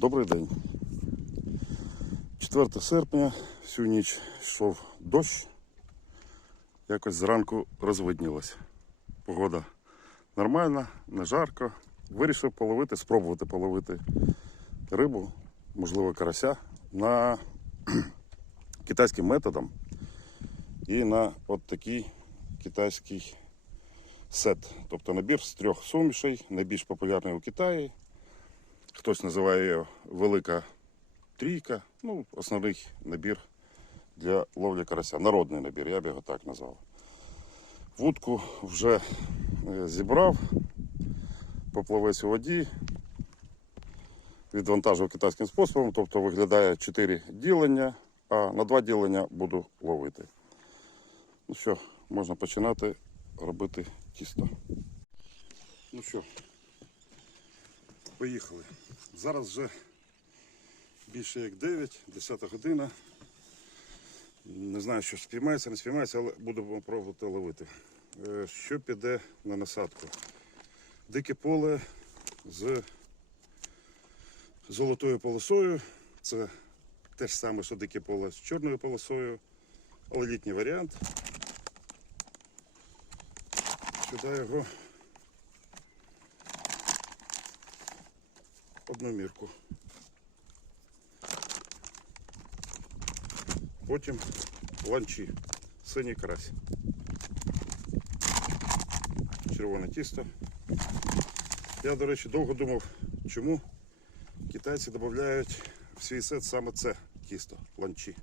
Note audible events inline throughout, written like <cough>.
Добрий день. 4 серпня, всю ніч йшов дощ. Якось зранку розвиднілось. Погода нормальна, не жарко. Вирішив половити, спробувати половити рибу, можливо, карася на <clears throat> китайським методом і на от такий китайський сет. Тобто набір з трьох сумішей, найбільш популярний у Китаї. Хтось називає його велика трійка. Ну, основний набір для ловлі карася. Народний набір, я б його так назвав. Вудку вже е, зібрав, поплавець у воді, відвантажив китайським способом, тобто виглядає 4 ділення, а на 2 ділення буду ловити. Ну що, можна починати робити тісто. Ну що, Поїхали. Зараз вже більше як 9, 10 година. Не знаю, що спіймається, не спіймається, але буду пробувати ловити. Е, Що піде на насадку? Дике поле з золотою полосою. Це те ж саме, що дике поле з чорною полосою, але літній варіант. Сюди його одну мірку. Потім ланчі, синій карась. Червоне тісто. Я, до речі, довго думав, чому китайці додають в свій сет саме це тісто, ланчі.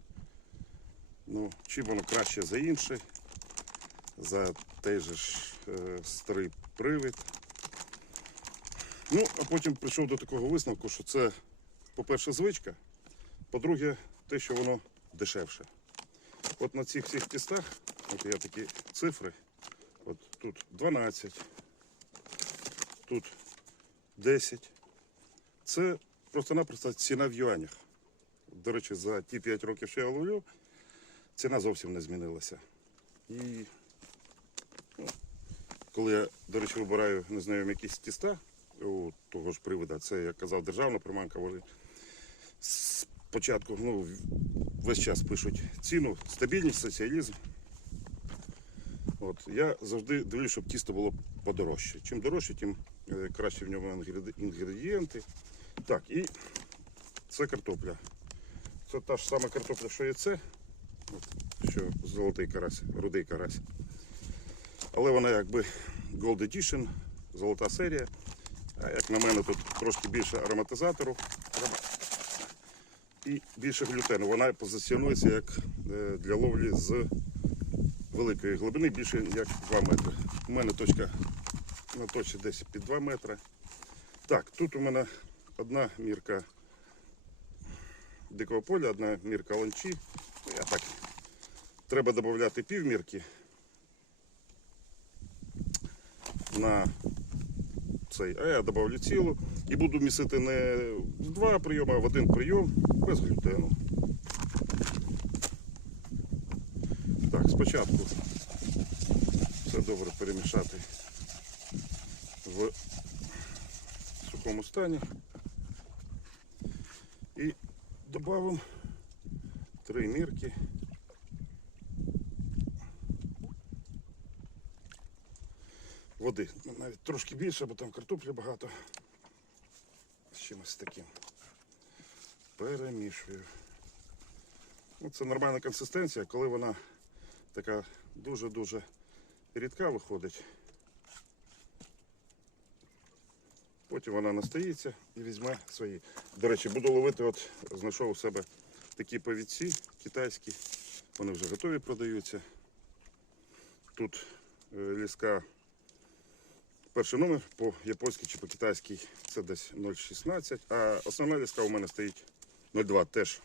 Ну, чим воно краще за інший, за той же ж е, старий привід. Ну, а потім прийшов до такого висновку, що це, по-перше, звичка, по-друге, те, що воно дешевше. От на цих всіх тістах, от є такі цифри, от тут 12, тут 10. Це просто-напросто ціна в юанях. До речі, за ті 5 років, що я ловлю, ціна зовсім не змінилася. І ну, коли я, до речі, вибираю, не знаю, якісь тіста, у того ж привода. Це, як казав, державна приманка. Вони спочатку ну, весь час пишуть ціну, стабільність, соціалізм. От, я завжди дивлюсь, щоб тісто було подорожче. Чим дорожче, тим е, краще в ньому інгредієнти. Так, і це картопля. Це та ж сама картопля, що і це. От, що золотий карась, рудий карась. Але вона якби Gold Edition, золота серія. А як на мене, тут трошки більше ароматизатору і більше глютену. Вона позиціонується як е, для ловлі з великої глибини, більше як 2 метри. У мене точка на точці десь під 2 метри. Так, тут у мене одна мірка дикого поля, одна мірка ланчі. Ну, Я так. Треба додати півмірки на цей, а я додавлю цілу і буду місити не в два прийоми, а в один прийом без глютену. Так, спочатку все добре перемішати в сухому стані і додамо три мірки. Води. Ну, Навіть трошки більше, бо там картоплі багато. З чимось таким. Перемішую. Ну, це нормальна консистенція, коли вона така дуже-дуже рідка виходить. Потім вона настоїться і візьме свої. До речі, буду ловити, от знайшов у себе такі повідці китайські. Вони вже готові продаються. Тут е, ліска Перший номер по японськи чи по китайській це десь 0,16, а основна ліска у мене стоїть 0,2 теж.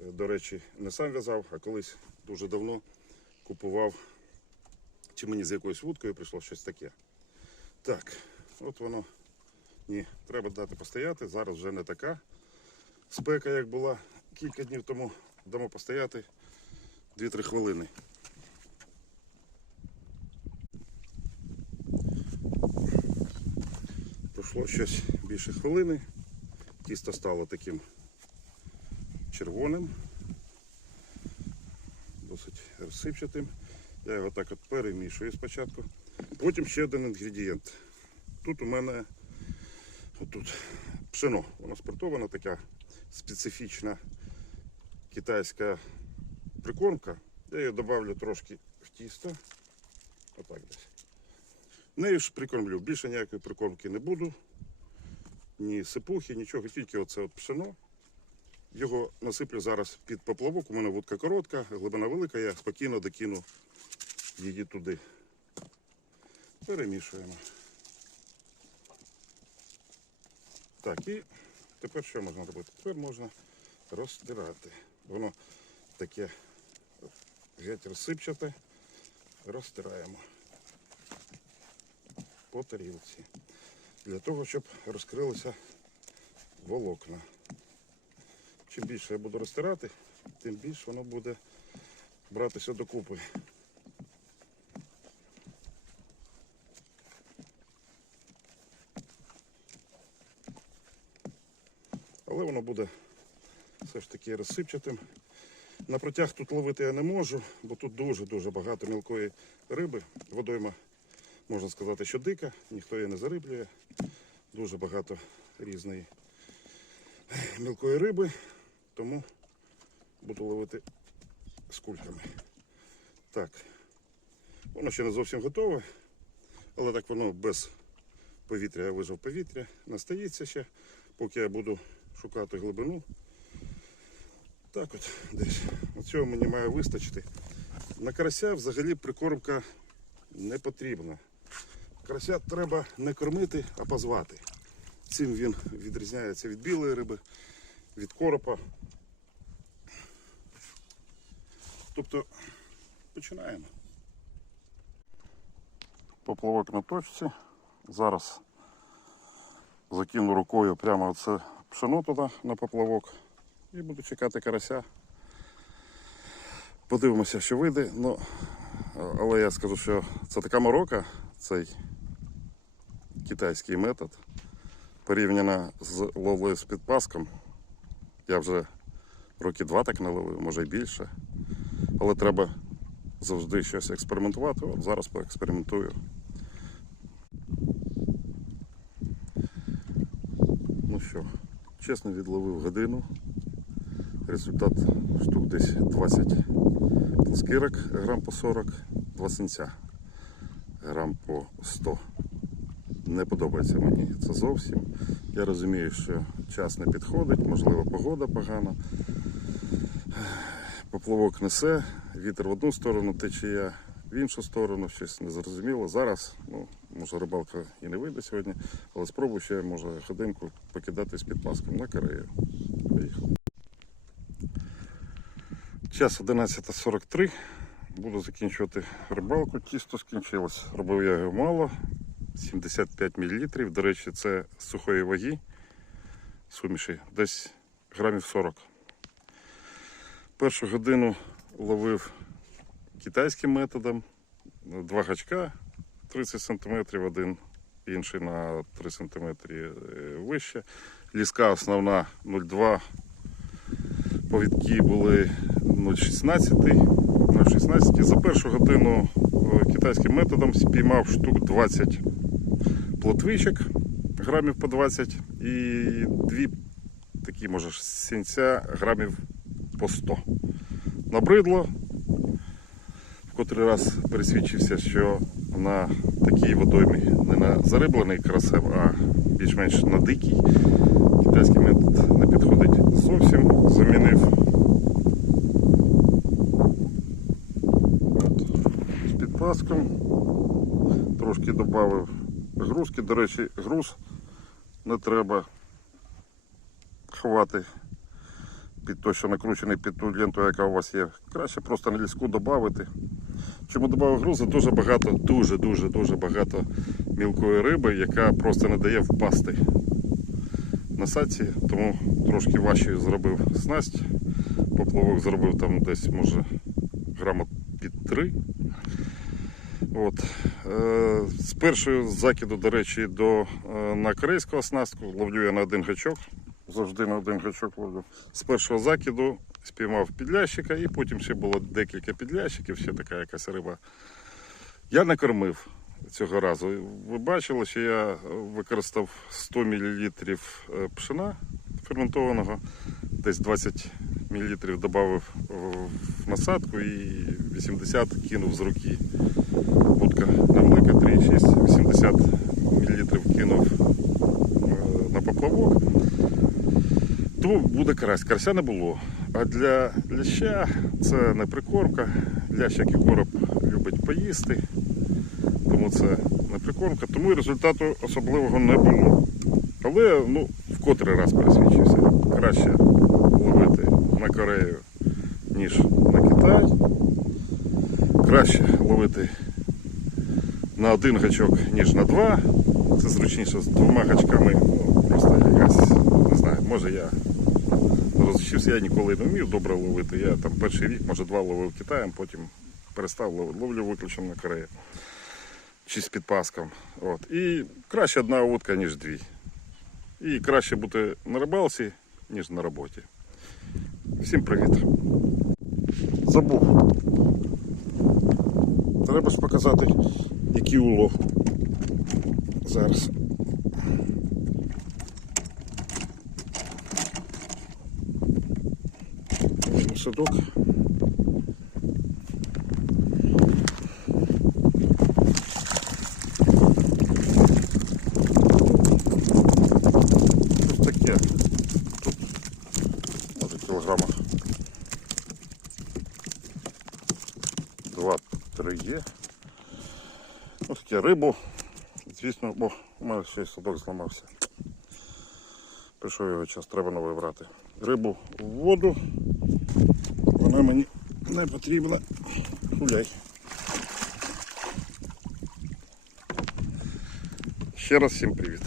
е, До речі, не сам в'язав, а колись дуже давно купував, чи мені з якоюсь вудкою прийшло щось таке. Так, от воно. Ні, треба дати постояти. Зараз вже не така спека, як була кілька днів тому. Дамо постояти 2-3 хвилини. Пройшло щось більше хвилини. Тісто стало таким червоним, досить розсипчатим. Я його так от перемішую спочатку. Потім ще один інгредієнт. Тут у мене отут пшено. Воно спиртована така специфічна китайська прикормка. Я її додавлю трошки в тісто. Отак десь. Нею ж прикормлю. Більше ніякої прикормки не буду. Ні сипухи, нічого, тільки оце от пшено. Його насиплю зараз під поплавок. У мене вудка коротка, глибина велика, я спокійно докину її туди. Перемішуємо. Так, і тепер що можна робити? Тепер можна розтирати. Воно таке геть розсипчате. Розтираємо по тарілці. Для того, щоб розкрилися волокна. Чим більше я буду розтирати, тим більше воно буде братися докупи. Але воно буде все ж таки розсипчатим. На протяг тут ловити я не можу, бо тут дуже-дуже багато мілкої риби. Водойма, можна сказати, що дика, ніхто її не зариблює. Дуже багато різної мілкої риби, тому буду ловити з кульками. Так, воно ще не зовсім готове, але так воно без повітря, я вижив повітря, настається ще, поки я буду шукати глибину. Так от десь. Оцього мені має вистачити. На карася взагалі прикормка не потрібна. Карася треба не кормити, а позвати. Цим він відрізняється від білої риби, від коропа. Тобто починаємо. Поплавок на точці. Зараз закину рукою прямо оце пшено туди на поплавок і буду чекати карася. Подивимося, що вийде. Ну, але я скажу, що це така морока, цей китайський метод, порівняно з ловлею з підпаском. Я вже роки два так не може й більше. Але треба завжди щось експериментувати. От зараз поекспериментую. Ну що, чесно відловив годину. Результат штук десь 20 плоскирок, грам по 40, 2 синця, грам по 100. Не подобається мені це зовсім. Я розумію, що час не підходить, можливо, погода погана. Поплавок несе, вітер в одну сторону, течія в іншу сторону, щось незрозуміло. Зараз, ну, може рибалка і не вийде сьогодні, але спробую ще може годинку покидати з підпаском на Корею. Поїхав. Час 11.43. Буду закінчувати рибалку. Тісто скінчилось. Робив я його мало. 75 мл. До речі, це з сухої ваги. Суміші десь грамів 40. Першу годину ловив китайським методом. Два гачка 30 см, один інший на 3 см вище. Ліска основна 0,2 повідки були 0,16 на 16. За першу годину е, китайським методом спіймав штук 20 плотвичок, грамів по 20 і дві такі, може, сінця грамів по 100. Набридло. В котрий раз пересвідчився, що на такій водоймі не на зариблений красив, а більш-менш на дикій. Китайський метод не підходить зовсім. Замінив з підпаском. Трошки додав грузки. До речі, груз не треба ховати під той, що накручений під ту ленту, яка у вас є. Краще просто на ліску додати. Чому додав грузу? Дуже багато, дуже-дуже дуже багато мілкої риби, яка просто не дає впасти на саці, тому трошки важче зробив снасть. Поплавок зробив там десь, може, грама під 3. От. Е, з першого закиду, до речі, до, е, на корейську оснастку ловлю я на один гачок. завжди на один гачок ловлю. З першого закиду спіймав підлящика і потім ще було декілька підлящиків, ще така якась риба. Я не кормив цього разу. Ви бачили, що я використав 100 мл пшена ферментованого, десь 20 мл додав в насадку і 80 кинув з руки. Будка невелика, 3,6, 80 мл кинув е, на поплавок. Тому буде карась. Карася не було. А для ляща це не прикормка. Лящ, як і короб, любить поїсти. Тому це не прикормка. Тому і результату особливого не було. Але ну, в котрий раз пересвідчився. Краще ловити на Корею, ніж на Китай. Краще ловити на один гачок, ніж на два. Це зручніше з двома гачками. Ну, просто якась, не знаю, може я розчився, я ніколи не вмів добре ловити. Я там перший рік, може два ловив Китаєм, потім перестав ловити. Ловлю виключно на Кореї. Чи з підпаском. От. І краще одна утка, ніж дві. І краще бути на рибалці, ніж на роботі. Всім привіт. Забув. Треба ж показати, який улов. Зараз. Садок. Ось таке. Тут може кілограма. Два-три є. Ось таке рибу. Звісно, бо у мене ще й садок зламався. Прийшов його час, треба новий брати. Рибу в воду. Вона мені не потрібна. Гуляй. Ще раз всім привіт.